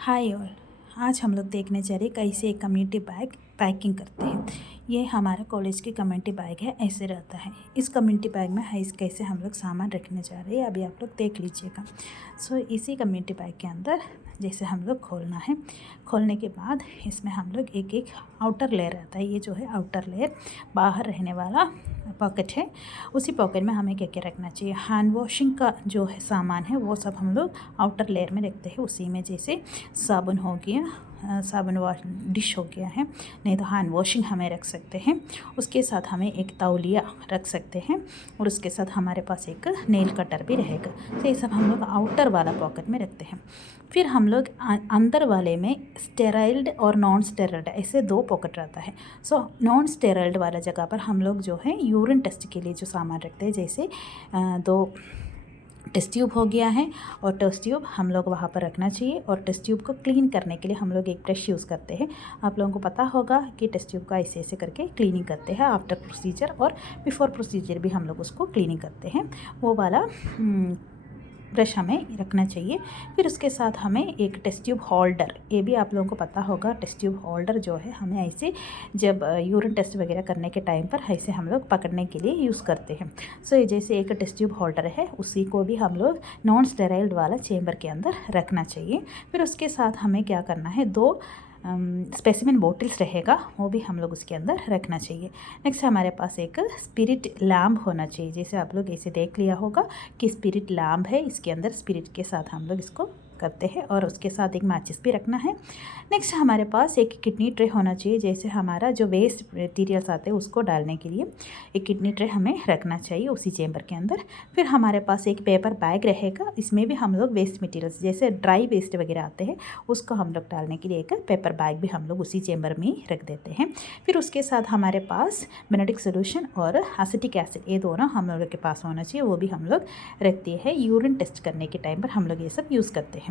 Hi all. आज हम लोग देखने जा रहे हैं कैसे एक कम्युनिटी बैग पैकिंग करते हैं। ये हमारा कॉलेज की कम्युनिटी बैग है, ऐसे रहता है। इस कम्युनिटी बैग में है कैसे हम लोग सामान रखने जा रहे हैं, अभी आप लोग देख लीजिएगा। इसी कम्युनिटी बैग के अंदर जैसे हम लोग खोलना है, खोलने के बाद इसमें हम लोग एक एक आउटर लेयर रहता है। ये जो है आउटर लेयर बाहर रहने वाला पॉकेट है। उसी पॉकेट में हमें क्या क्या रखना चाहिए, हैंड वॉशिंग का जो है सामान है वो सब हम लोग आउटर लेयर में रखते हैं। उसी में जैसे साबुन हो गया, साबुन वॉश डिश हो गया है, नहीं तो हैंड वॉशिंग हमें रख सकते हैं। उसके साथ हमें एक तौलिया रख सकते हैं और उसके साथ हमारे पास एक नेल कटर भी रहेगा। तो ये सब हम लोग आउटर वाला पॉकेट में रखते हैं। फिर हम लोग अंदर वाले में स्टेराइल्ड और नॉन स्टेराइल्ड ऐसे दो पॉकेट रहता है। नॉन स्टेराइल्ड वाला जगह पर हम लोग जो है यूरिन टेस्ट के लिए जो सामान रखते हैं, जैसे दो टेस्ट ट्यूब हो गया है और टेस्ट ट्यूब हम लोग वहाँ पर रखना चाहिए। और टेस्ट ट्यूब को क्लीन करने के लिए हम लोग एक ब्रश यूज़ करते हैं। आप लोगों को पता होगा कि टेस्ट ट्यूब का ऐसे ऐसे करके क्लीनिंग करते हैं आफ्टर प्रोसीजर, और बिफोर प्रोसीजर भी हम लोग उसको क्लीनिंग करते हैं। वो वाला ब्रश हमें रखना चाहिए। फिर उसके साथ हमें एक टेस्ट ट्यूब होल्डर, ये भी आप लोगों को पता होगा। टेस्ट ट्यूब होल्डर जो है हमें ऐसे जब यूरिन टेस्ट वगैरह करने के टाइम पर ऐसे हम लोग पकड़ने के लिए यूज़ करते हैं। ये जैसे एक टेस्ट ट्यूब होल्डर है, उसी को भी हम लोग नॉन स्टेराइल्ड वाला चेम्बर के अंदर रखना चाहिए। फिर उसके साथ हमें क्या करना है, दो स्पेसिमेन बॉटल्स रहेगा, वो भी हम लोग उसके अंदर रखना चाहिए। नेक्स्ट हमारे पास एक स्पिरिट लैम्प होना चाहिए। जैसे आप लोग ऐसे देख लिया होगा कि स्पिरिट लैम्प है, इसके अंदर स्पिरिट के साथ हम लोग इसको करते हैं। और उसके साथ एक मैचिस भी रखना है। नेक्स्ट हमारे पास एक किडनी ट्रे होना चाहिए। जैसे हमारा जो वेस्ट मटीरियल्स आते हैं उसको डालने के लिए एक किडनी ट्रे हमें रखना चाहिए उसी चेम्बर के अंदर। फिर हमारे पास एक पेपर बैग रहेगा, इसमें भी हम लोग वेस्ट मटीरियल्स जैसे ड्राई वेस्ट वगैरह आते हैं उसको हम लोग डालने के लिए एक पेपर बैग भी हम लोग उसी चेम्बर में ही रख देते हैं। फिर उसके साथ हमारे पास बेनेडिक्ट सोल्यूशन और एसिटिक एसिड, ये दोनों हम लोगों के पास होना चाहिए, वो भी हम लोग रखते हैं। यूरिन टेस्ट करने के टाइम पर हम लोग ये सब यूज़ करते हैं।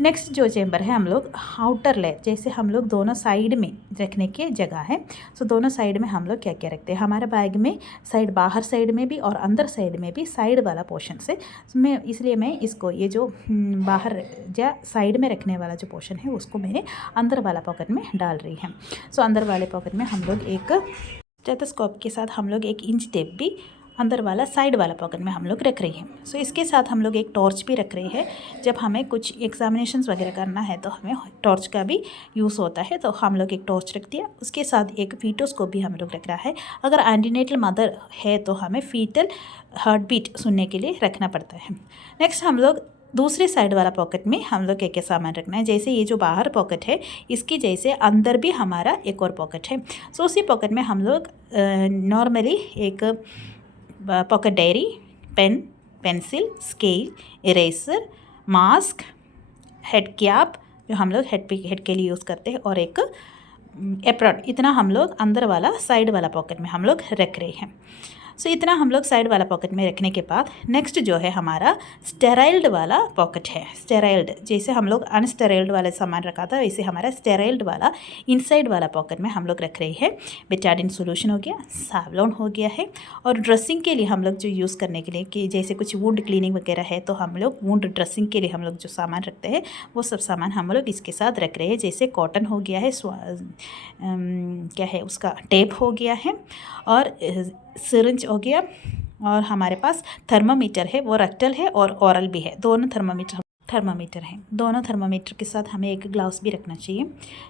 नेक्स्ट जो चेम्बर है हम लोग आउटर लेयर, जैसे हम लोग दोनों साइड में रखने की जगह है। दोनों साइड में हम लोग क्या क्या रखते हैं, हमारे बैग में साइड बाहर साइड में भी और अंदर साइड में भी साइड वाला पोर्शन से मैं, इसलिए मैं इसको ये जो बाहर या साइड में रखने वाला जो पोर्शन है उसको मेरे अंदर वाला पॉकेट में डाल रही है। अंदर वाले पॉकेट में हम लोग एक स्टेथोस्कोप के साथ हम लोग एक इंच टेप भी अंदर वाला साइड वाला पॉकेट में हम लोग रख रही हैं। इसके साथ हम लोग एक टॉर्च भी रख रही है। जब हमें कुछ एग्जामिनेशंस वगैरह करना है तो हमें टॉर्च का भी यूज़ होता है, तो हम लोग एक टॉर्च रख दिया। उसके साथ एक फीटोस्कोप भी हम लोग रख रहा है। अगर एंटीनेटल मदर है तो हमें फीटल हार्ट बीट सुनने के लिए रखना पड़ता है। नेक्स्ट हम लोग दूसरे साइड वाला पॉकेट में हम लोग क्या क्या सामान रखना है, जैसे ये जो बाहर पॉकेट है इसकी जैसे अंदर भी हमारा एक और पॉकेट है। उसी पॉकेट में हम लोग नॉर्मली एक pocket diary, pen, pencil, scale, eraser, mask, head cap जो हम लोग हेड के लिए यूज़ करते हैं, और एक एप्रॉन, इतना हम लोग अंदर वाला साइड वाला पॉकेट में हम लोग रख रहे हैं। इतना हम लोग साइड वाला पॉकेट में रखने के बाद नेक्स्ट जो है हमारा स्टेराइल्ड वाला पॉकेट है। स्टेराइल्ड जैसे हम लोग अनस्टेराइल्ड वाला सामान रखा था, वैसे हमारा स्टेराइल्ड वाला इनसाइड वाला पॉकेट में हम लोग रख रहे हैं। बेटाडिन सोल्यूशन हो गया, सावलॉन हो गया है, और ड्रेसिंग के लिए हम लोग जो यूज़ करने के लिए कि जैसे कुछ वुंड क्लीनिंग वगैरह है तो हम लोग वुंड ड्रेसिंग के लिए हम लोग जो सामान रखते हैं वो सब सामान हम लोग इसके साथ रख रहे हैं। जैसे कॉटन हो गया है, क्या है उसका टेप हो गया है, और सिरिंज हो गया, और हमारे पास थर्मामीटर है, वो रेक्टल है और ओरल भी है, दोनों थर्मामीटर है। दोनों थर्मामीटर के साथ हमें एक ग्लव्स भी रखना चाहिए।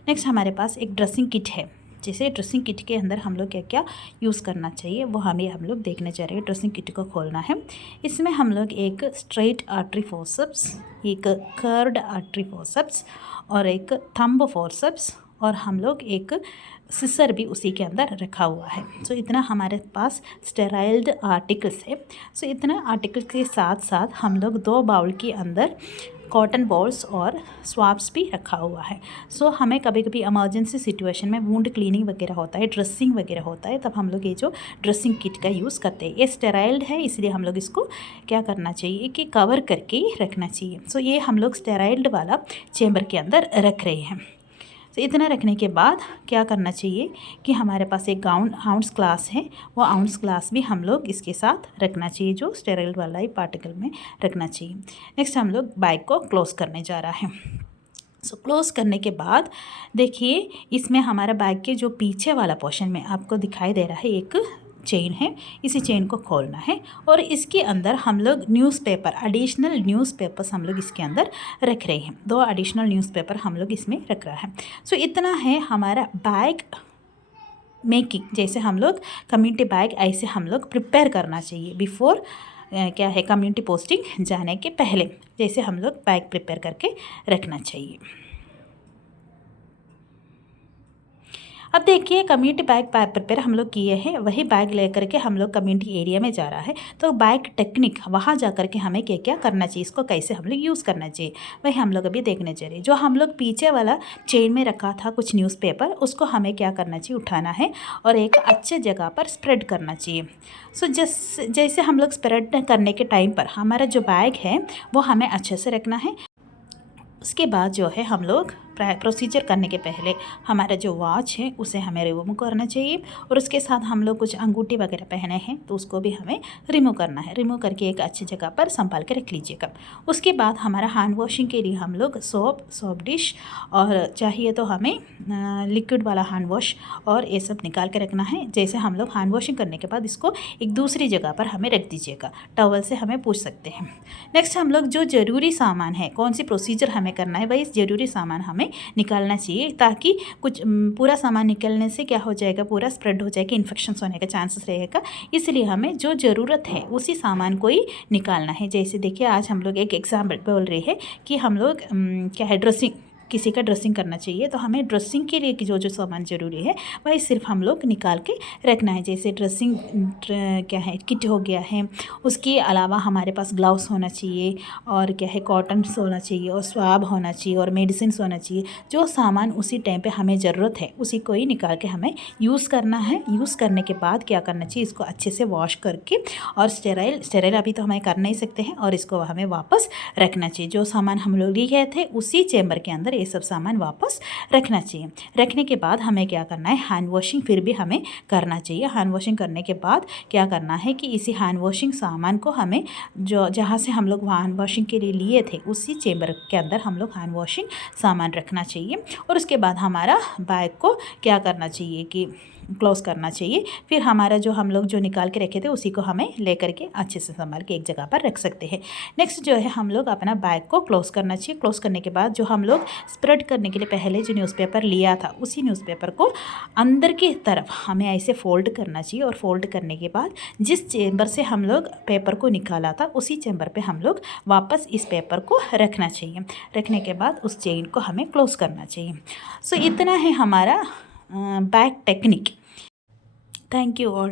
नेक्स्ट हमारे पास एक ड्रेसिंग किट है। जैसे ड्रेसिंग किट के अंदर हम लोग क्या क्या यूज़ करना चाहिए वो हम लोग देखने जा रहे हैं। ड्रेसिंग किट को खोलना है। इसमें हम लोग एक स्ट्रेट आर्टरी फोर्सेप्स, एक कर्व्ड आर्टरी फोर्सेप्स और एक थंब फोर्सेप्स, और हम लोग एक सिसर भी उसी के अंदर रखा हुआ है। इतना हमारे पास स्टेराइल्ड आर्टिकल्स है। इतना आर्टिकल के साथ साथ हम लोग 2 बाउल के अंदर कॉटन बॉल्स और स्वाब्स भी रखा हुआ है। हमें कभी कभी इमरजेंसी सिचुएशन में वुंड क्लीनिंग वगैरह होता है, ड्रेसिंग वगैरह होता है, तब हम लोग ये जो ड्रेसिंग किट का यूज़ करते हैं। ये स्टेराइल्ड है, इसलिए हम लोग इसको क्या करना चाहिए कि कवर करके ही रखना चाहिए। ये हम लोग स्टेराइल्ड वाला चेम्बर के अंदर रख रहे हैं। इतना रखने के बाद क्या करना चाहिए कि हमारे पास एक आउंस ग्लास है, वो आउंस ग्लास भी हम लोग इसके साथ रखना चाहिए, जो स्टेराइल वाला ही पार्टिकल में रखना चाहिए। नेक्स्ट हम लोग बैग को क्लोज करने जा रहा है। क्लोज़ करने के बाद देखिए इसमें हमारा बैग के जो पीछे वाला पोर्शन में आपको दिखाई दे रहा है एक चेन है। इसी चेन को खोलना है और इसके अंदर हम लोग न्यूज़पेपर, एडिशनल न्यूज़पेपर्स हम लोग इसके अंदर रख रहे हैं। 2 एडिशनल न्यूज़पेपर हम लोग इसमें रख रहा है। सो इतना है हमारा बैग मेकिंग। जैसे हम लोग कम्युनिटी बैग ऐसे हम लोग प्रिपेयर करना चाहिए बिफोर क्या है कम्युनिटी पोस्टिंग जाने के पहले, जैसे हम लोग बैग प्रिपेयर करके रखना चाहिए। अब देखिए कम्युनिटी बैग प्रिपेयर हम लोग किए हैं, वही बैग लेकर के हम लोग कम्युनिटी एरिया में जा रहा है। तो बैग टेक्निक वहाँ जा कर के हमें क्या क्या करना चाहिए, इसको कैसे हम लोग यूज़ करना चाहिए, वही हम लोग अभी देखने जा रहे हैं। जो हम लोग पीछे वाला चेन में रखा था कुछ न्यूज़पेपर, उसको हमें क्या करना चाहिए, उठाना है और एक अच्छे जगह पर स्प्रेड करना चाहिए। सो जैसे हम लोग स्प्रेड करने के टाइम पर हमारा जो बैग है वो हमें अच्छे से रखना है। उसके बाद जो है हम लोग प्रोसीजर करने के पहले हमारा जो वॉच है उसे हमें रिमूव करना चाहिए और उसके साथ हम लोग कुछ अंगूठी वगैरह पहने हैं तो उसको भी हमें रिमूव करना है। रिमूव करके एक अच्छी जगह पर संभाल के रख लीजिएगा। उसके बाद हमारा हैंड वॉशिंग के लिए हम लोग सोप डिश और चाहिए तो हमें लिक्विड वाला हैंड वॉश और ये सब निकाल के रखना है। जैसे हम लोग हैंड वॉशिंग करने के बाद इसको एक दूसरी जगह पर हमें रख दीजिएगा, टॉवल से हमें पूछ सकते हैं। नेक्स्ट हम लोग जो ज़रूरी सामान है, कौन सी प्रोसीजर हमें करना है, वही ज़रूरी सामान हमें निकालना चाहिए, ताकि कुछ पूरा सामान निकलने से क्या हो जाएगा, पूरा स्प्रेड हो जाएगा, इन्फेक्शंस होने का चांसेस रहेगा। इसलिए हमें जो ज़रूरत है उसी सामान को ही निकालना है। जैसे देखिए आज हम लोग एक एग्जाम्पल बोल रहे हैं कि हम लोग क्या है ड्रेसिंग, किसी का ड्रेसिंग करना चाहिए तो हमें ड्रेसिंग के लिए जो जो सामान ज़रूरी है वही सिर्फ हम लोग निकाल के रखना है। जैसे ड्रेसिंग क्या है किट हो गया है, उसके अलावा हमारे पास ग्लव्स होना चाहिए और क्या है कॉटन्स होना चाहिए और स्वाब होना चाहिए और मेडिसिन होना चाहिए। जो सामान उसी टाइम पे हमें ज़रूरत है उसी को ही निकाल के हमें यूज़ करना है। यूज़ करने के बाद क्या करना चाहिए, इसको अच्छे से वॉश करके और स्टेराइल अभी तो हमें कर नहीं सकते हैं और इसको हमें वापस रखना चाहिए। जो सामान हम लोग ले गए थे उसी चेम्बर के अंदर ये सब सामान वापस रखना चाहिए। रखने के बाद हमें क्या करना है, हैंड वॉशिंग फिर भी हमें करना चाहिए। हैंड वॉशिंग करने के बाद क्या करना है कि इसी हैंड वॉशिंग सामान को हमें जो जहाँ से हम लोग हैंड वॉशिंग के लिए लिए थे उसी चेम्बर के अंदर हम लोग हैंड वॉशिंग सामान रखना चाहिए। और उसके बाद हमारा बैग को क्या करना चाहिए कि क्लोज़ करना चाहिए। फिर हमारा जो हम लोग जो निकाल के रखे थे उसी को हमें ले करके अच्छे से संभाल के एक जगह पर रख सकते हैं। नेक्स्ट जो है हम लोग अपना बैग को क्लोज़ करना चाहिए। क्लोज़ करने के बाद जो हम लोग स्प्रेड करने के लिए पहले जो न्यूज़पेपर लिया था उसी न्यूज़पेपर को अंदर की तरफ हमें ऐसे फोल्ड करना चाहिए और फोल्ड करने के बाद जिस चेम्बर से हम लोग पेपर को निकाला था उसी चेम्बर पर हम लोग वापस इस पेपर को रखना चाहिए। रखने के बाद उस चेन को हमें क्लोज़ करना चाहिए। सो इतना है हमारा bag technique. Thank you all.